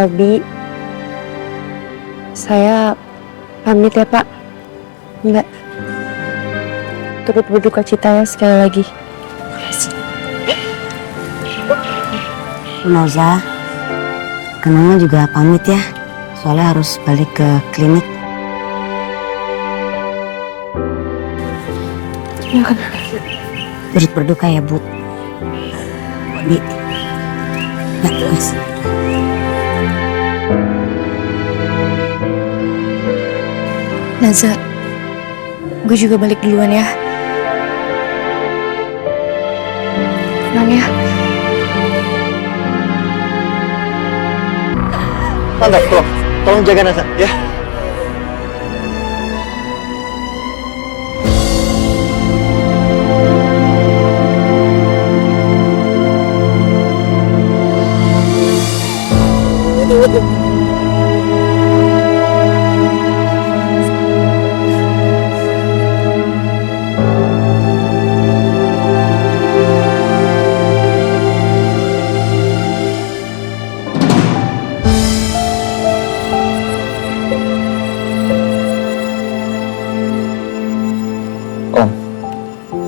Abi, saya pamit ya Pak. Enggak, turut berduka cita ya sekali lagi. Noza, Kenanga juga pamit ya, soalnya harus balik ke klinik. Turut berduka ya, Bu. Bi. Ya, terus. Naza, gue juga balik duluan ya. Tenang ya. Tante, tolong jaga Nasa, ya.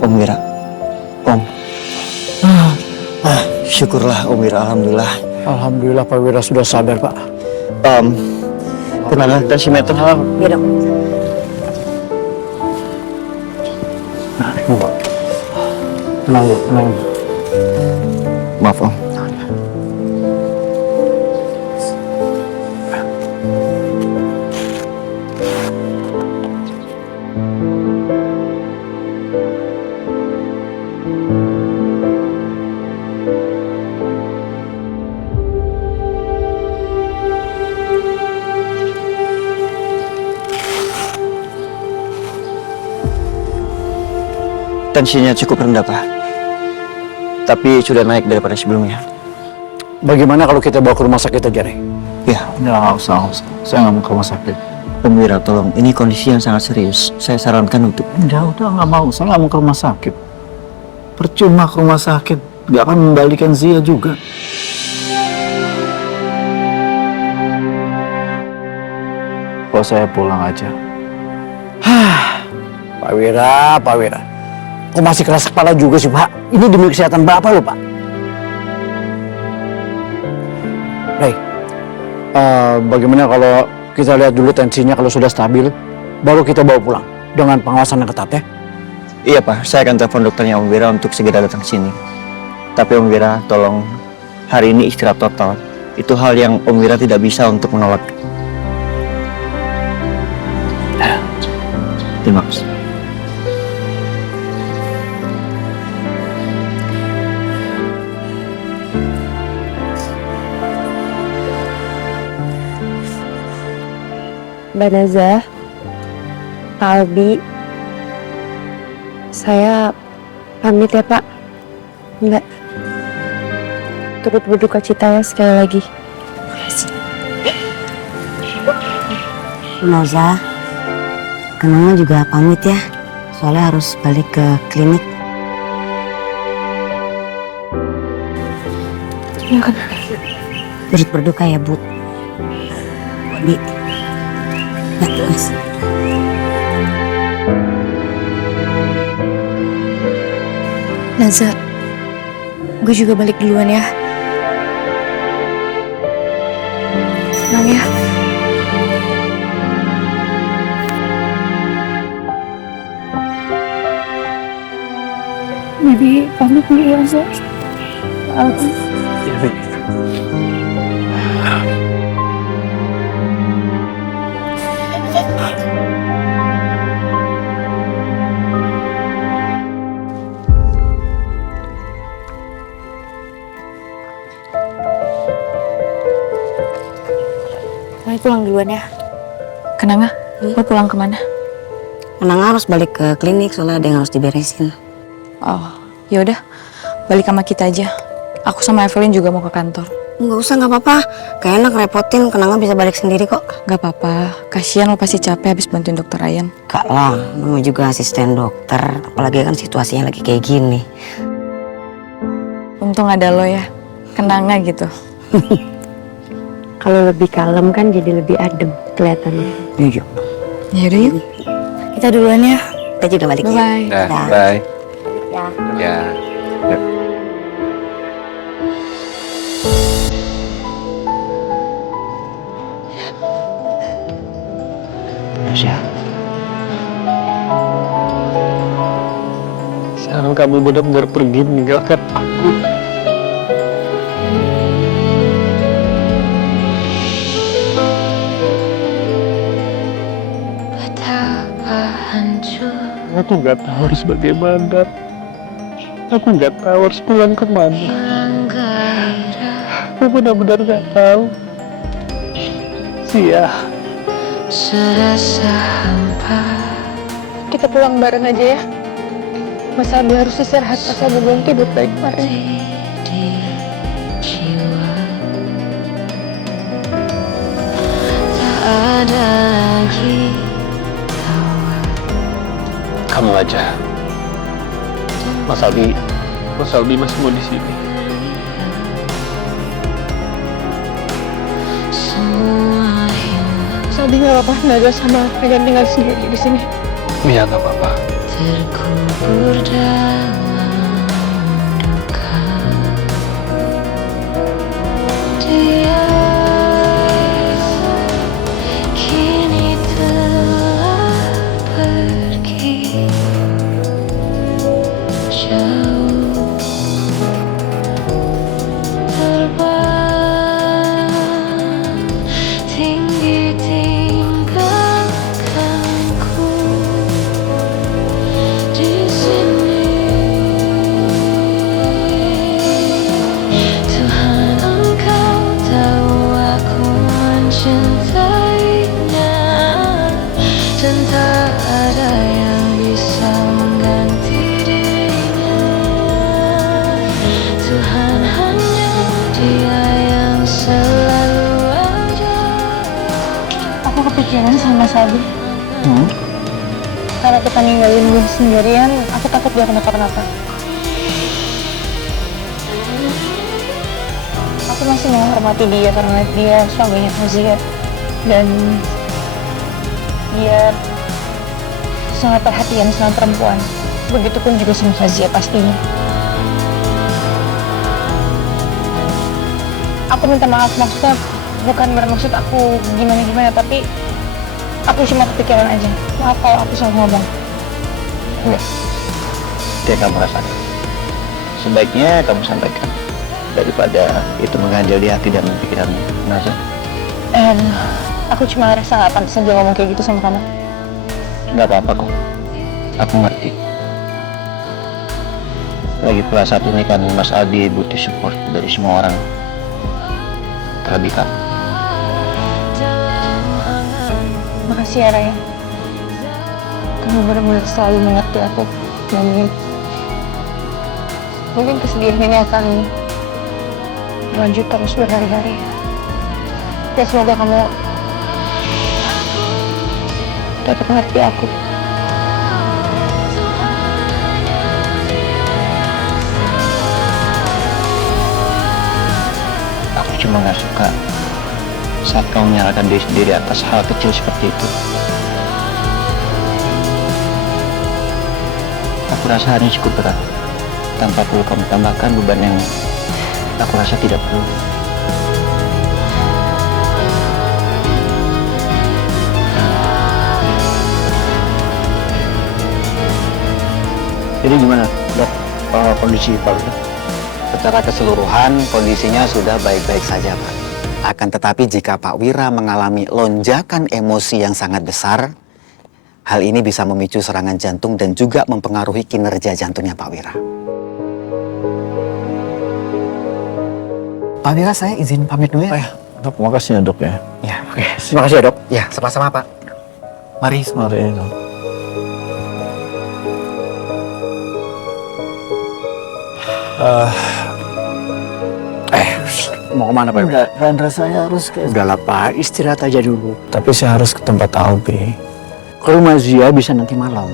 Om Wira, Om. Syukurlah Om Wira, alhamdulillah. Alhamdulillah Pak Wira sudah sadar, Pak. Tenang, tensimeter. Ya dok. Tenang, tenang. Maaf Om. Tensinya cukup rendah, Pak. Tapi sudah naik daripada sebelumnya. Bagaimana kalau kita bawa ke rumah sakit aja, Rey? Ya, Nggak usah. Saya nggak mau ke rumah sakit. Om Wira, tolong. Ini kondisi yang sangat serius. Saya sarankan untuk... Udah, nggak mau. Saya nggak mau ke rumah sakit. Percuma ke rumah sakit. Nggak akan membalikan Zia juga. Kalau saya pulang aja. Pak Wira. Kok masih keras kepala juga sih, Pak? Ini demi kesehatan Bapak loh, Pak. Rey, bagaimana kalau kita lihat dulu tensinya, kalau sudah stabil, baru kita bawa pulang dengan pengawasan yang ketat ya? Iya, Pak. Saya akan telepon dokternya Om Wira untuk segera datang ke sini. Tapi Om Wira, tolong hari ini istirahat total. Itu hal yang Om Wira tidak bisa untuk menolak. Terima kasih. Mbak Naza, Pak Albi, saya pamit ya Pak. Enggak, turut berduka cita ya sekali lagi. Noza, Kenanga juga pamit ya, soalnya harus balik ke klinik. Turut berduka ya, Bu. Bi. Ya, terus. Naza, gue juga balik duluan ya. Tenang ya. Bibi, pamit dulu ya, Naza. Kami pulang duluan ya. Kenanga, lo pulang kemana? Kenanga harus balik ke klinik, soalnya ada yang harus diberesin. Oh, yaudah. Balik sama kita aja. Aku sama Evelyn juga mau ke kantor. Nggak usah, nggak apa-apa. Kayak enak repotin, Kenanga bisa balik sendiri kok. Gak apa-apa. Kasian lo pasti capek habis bantuin dokter Ryan. Kak lah, namanya juga asisten dokter. Apalagi kan situasinya lagi kayak gini. Untung ada lo ya. Kenanga gitu. Kalau lebih kalem kan jadi lebih adem kelihatannya. Iya. Yaudah yuk. Kita duluan ya. Kita juga balik. Bye-bye. Ya. Bye. Ya. Ya. Tasya. Sekarang kamu benar-benar pergi meninggalkan aku. Aku nggak tahu harus bagaimana. Aku nggak tahu harus pulang kemana. Aku benar-benar nggak tahu. Sia. Kita pulang bareng aja ya. Mas Abi harus istirahat, Mas Abi belum tidur baik kemarin. Kamu aja. Mas Albi masih mau di sini. Mas Abi nggak apa-apa, Naga sama Megan tinggal sendiri di sini. Iya, nggak apa-apa. Terkubur dalam duka, dia kini telah pergi jauh, terbang tinggi tinggalkanku di sini. Tuhan, Engkau tahu aku mencintainya, dan tak ada yang bisa mengganti dirinya. Tuhan, hanya Dia yang selalu ada. Aku kepikiran sama Mas Abi. Karena kita ninggalin gue sendirian, aku takut dia kenapa-kenapa. Aku masih menghormati dia karena dia suaminya Fazia. Dan dia sangat perhatian sama perempuan. Begitupun juga sama Fazia pastinya. Aku minta maaf, maksudnya bukan bermaksud aku gimana-gimana, tapi aku cuma kepikiran aja. Maaf kalau aku salah ngomong. Enggak. Dia kamu rasakan. Sebaiknya kamu sampaikan daripada itu mengganjal di hati dan pikiranmu. Nasa? Aku cuma rasa nggak pantas aja ngomong kayak gitu sama kamu. Nggak apa-apa kok. Aku ngerti. Lagi pula saat ini kan Mas Aldi butuh support dari semua orang. Terlebih kamu. Makasih ya Raya. Kamu benar-benar selalu mengerti aku. Dan mungkin kesedihan ini akan lanjut terus berhari-hari. Ya semoga kamu dapat mengerti aku. Aku cuma nggak suka saat kamu menyalahkan diri sendiri atas hal kecil seperti itu. Aku rasa hari ini cukup berat, tanpa perlu kamu tambahkan beban yang aku rasa tidak perlu. Jadi gimana, Dok, kondisi Pak Wira? Secara keseluruhan kondisinya sudah baik-baik saja, Pak. Akan tetapi jika Pak Wira mengalami lonjakan emosi yang sangat besar, hal ini bisa memicu serangan jantung dan juga mempengaruhi kinerja jantungnya Pak Wira. Pak Wira, saya izin pamit dulu ya. Dok, makasih ya dok ya. Ya, Oke, terima kasih ya dok. ya sama-sama Pak. Mari. Mari dok. Mau kemana Pak? Enggak, Rendra saya harus ke... Udah lah Pak, istirahat aja dulu. Tapi saya harus ke tempat Albi. Ke rumah Zia bisa nanti malam.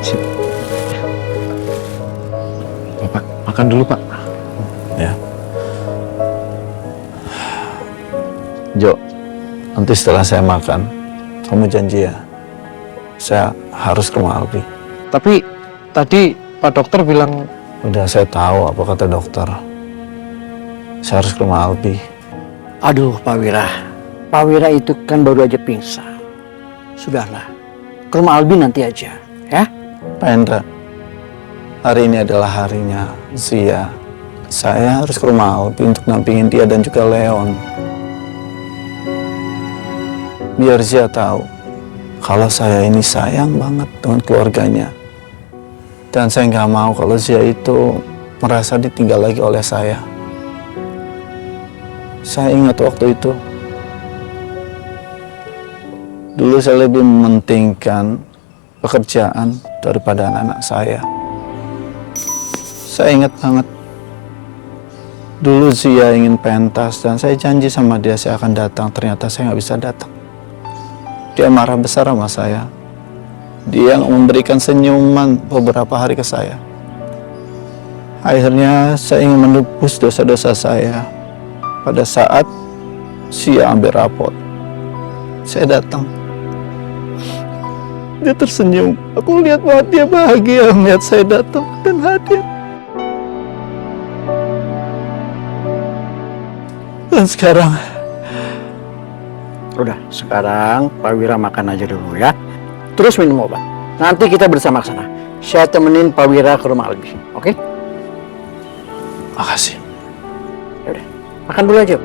Sip. Bapak makan dulu, Pak. Ya. Jo, nanti setelah saya makan, kamu janji ya, saya harus ke rumah Albi. Tapi tadi Pak Dokter bilang... Udah, saya tahu apa kata dokter. Saya harus ke rumah Albi. Aduh, Pak Wira. Pak Wira itu kan baru aja pingsan. Sudahlah, ke rumah Albi nanti aja, ya? Pak Hendra, hari ini adalah harinya Zia. Saya harus ke rumah Albi untuk nampingin dia dan juga Leon. Biar Zia tahu kalau saya ini sayang banget dengan keluarganya. Dan saya nggak mau kalau Zia itu merasa ditinggal lagi oleh saya. Saya ingat waktu itu, dulu saya lebih mementingkan pekerjaan daripada anak-anak saya. Saya ingat banget, dulu Zia ingin pentas dan saya janji sama dia saya akan datang. Ternyata saya nggak bisa datang. Dia marah besar sama saya. Dia memberikan senyuman beberapa hari ke saya. Akhirnya saya ingin menebus dosa-dosa saya. Pada saat Zia ambil rapot, saya datang. Dia tersenyum. Aku lihat banget dia bahagia melihat saya datang dan hadir. Dan sekarang, Udah, sekarang Pak Wira makan aja dulu ya. Terus minum obat. Nanti kita bersama ke sana. Saya temenin Pak Wira ke rumah Albi, oke? makasih. Yaudah, makan dulu aja.